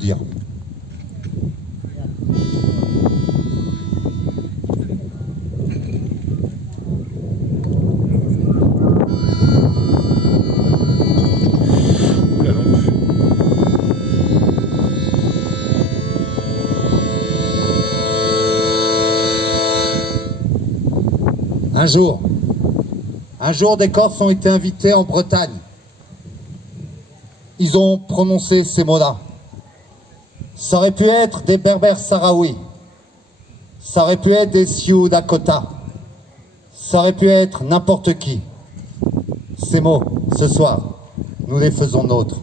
Dire. La lampe. Un jour, des Corses ont été invités en Bretagne. Ils ont prononcé ces mots-là. Ça aurait pu être des Berbères sahraouis. Ça aurait pu être des Sioux Dakota. Ça aurait pu être n'importe qui. Ces mots, ce soir, nous les faisons nôtres.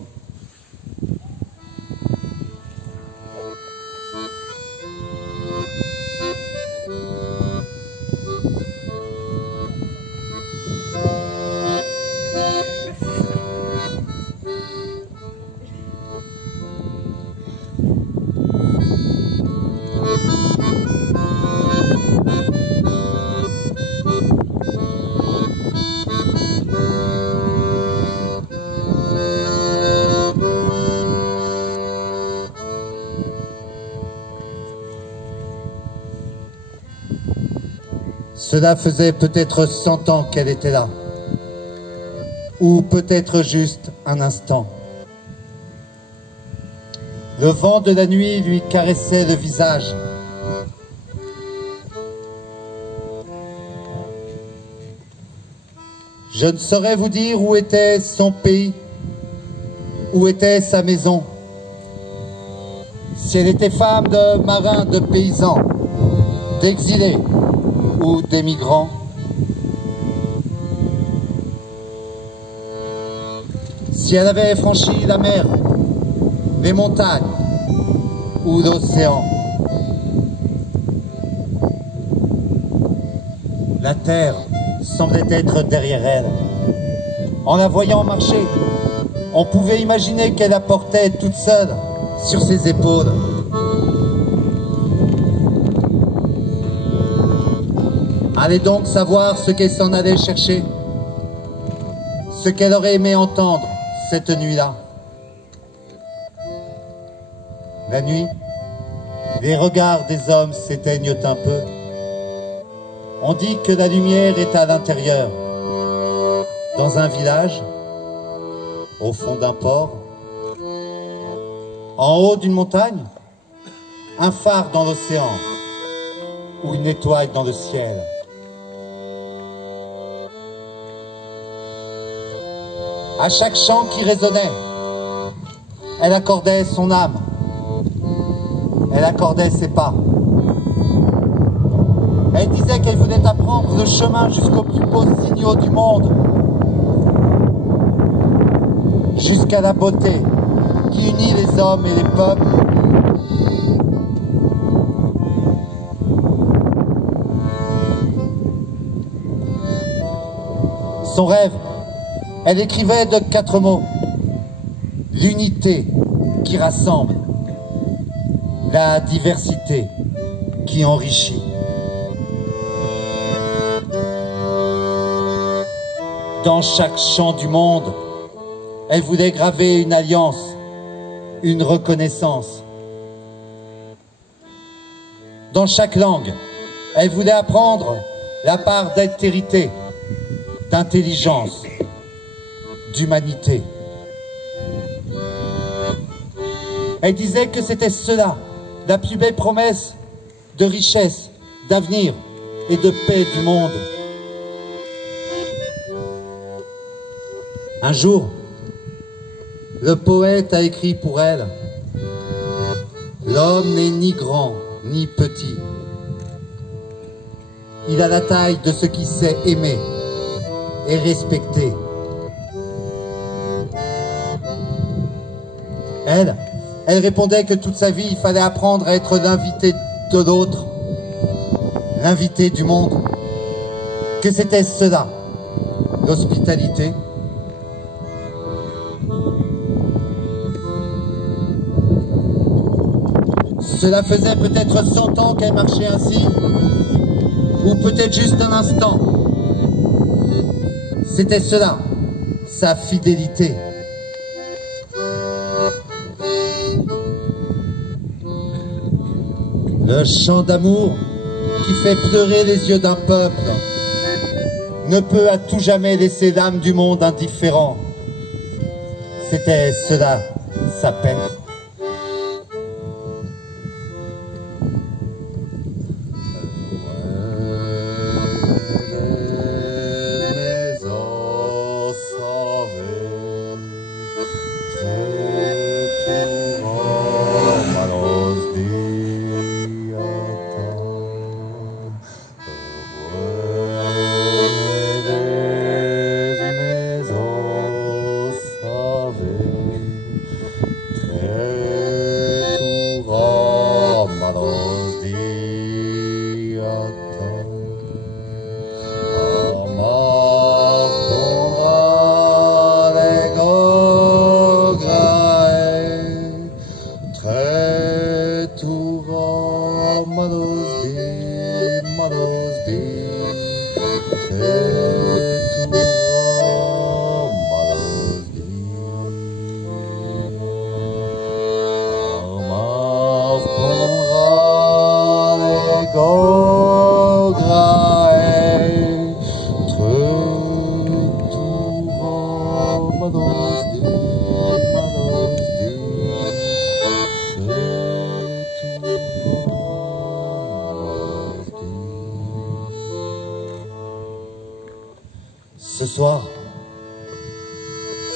Cela faisait peut-être 100 ans qu'elle était là, ou peut-être juste un instant. Le vent de la nuit lui caressait le visage. Je ne saurais vous dire où était son pays, où était sa maison. Si elle était femme de marins, de paysans, d'exilés, ou des migrants. Si elle avait franchi la mer, les montagnes ou l'océan. La terre semblait être derrière elle. En la voyant marcher, on pouvait imaginer qu'elle la portait toute seule sur ses épaules. Allez donc savoir ce qu'elle s'en allait chercher, ce qu'elle aurait aimé entendre cette nuit-là. La nuit, les regards des hommes s'éteignent un peu. On dit que la lumière est à l'intérieur, dans un village, au fond d'un port, en haut d'une montagne, un phare dans l'océan ou une étoile dans le ciel. À chaque chant qui résonnait, elle accordait son âme, elle accordait ses pas. Elle disait qu'elle voulait apprendre le chemin jusqu'aux plus beaux signaux du monde, jusqu'à la beauté qui unit les hommes et les peuples. Son rêve, elle écrivait de 4 mots. L'unité qui rassemble, la diversité qui enrichit. Dans chaque champ du monde, elle voulait graver une alliance, une reconnaissance. Dans chaque langue, elle voulait apprendre la part d'altérité, d'intelligence, d'humanité. Elle disait que c'était cela, la plus belle promesse de richesse, d'avenir et de paix du monde. Un jour, le poète a écrit pour elle: l'homme n'est ni grand ni petit. Il a la taille de ce qui sait aimer et respecter. Elle répondait que toute sa vie, il fallait apprendre à être l'invité de l'autre, l'invité du monde, que c'était cela, l'hospitalité. Cela faisait peut-être 100 ans qu'elle marchait ainsi, ou peut-être juste un instant. C'était cela, sa fidélité. Le chant d'amour qui fait pleurer les yeux d'un peuple ne peut à tout jamais laisser l'âme du monde indifférent. C'était cela, sa peine.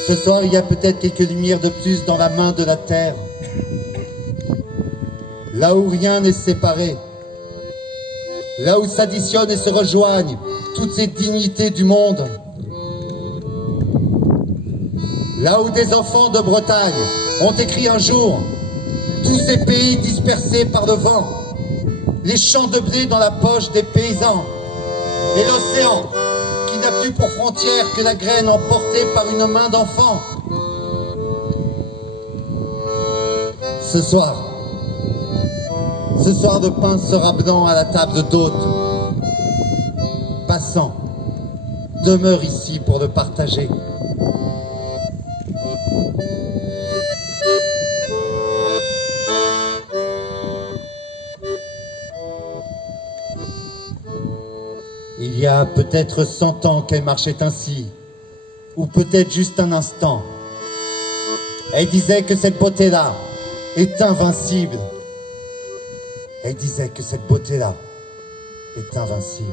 Ce soir, il y a peut-être quelques lumières de plus dans la main de la terre. Là où rien n'est séparé. Là où s'additionnent et se rejoignent toutes ces dignités du monde. Là où des enfants de Bretagne ont écrit un jour tous ces pays dispersés par le vent, les champs de blé dans la poche des paysans et l'océan qui n'a plus pour frontière que la graine emportée par une main d'enfant. Ce soir le pain sera blanc à la table d'hôtes. Passant, demeure ici pour le partager. Il y a peut-être 100 ans qu'elle marchait ainsi, ou peut-être juste un instant. Elle disait que cette beauté-là est invincible. Elle disait que cette beauté-là est invincible.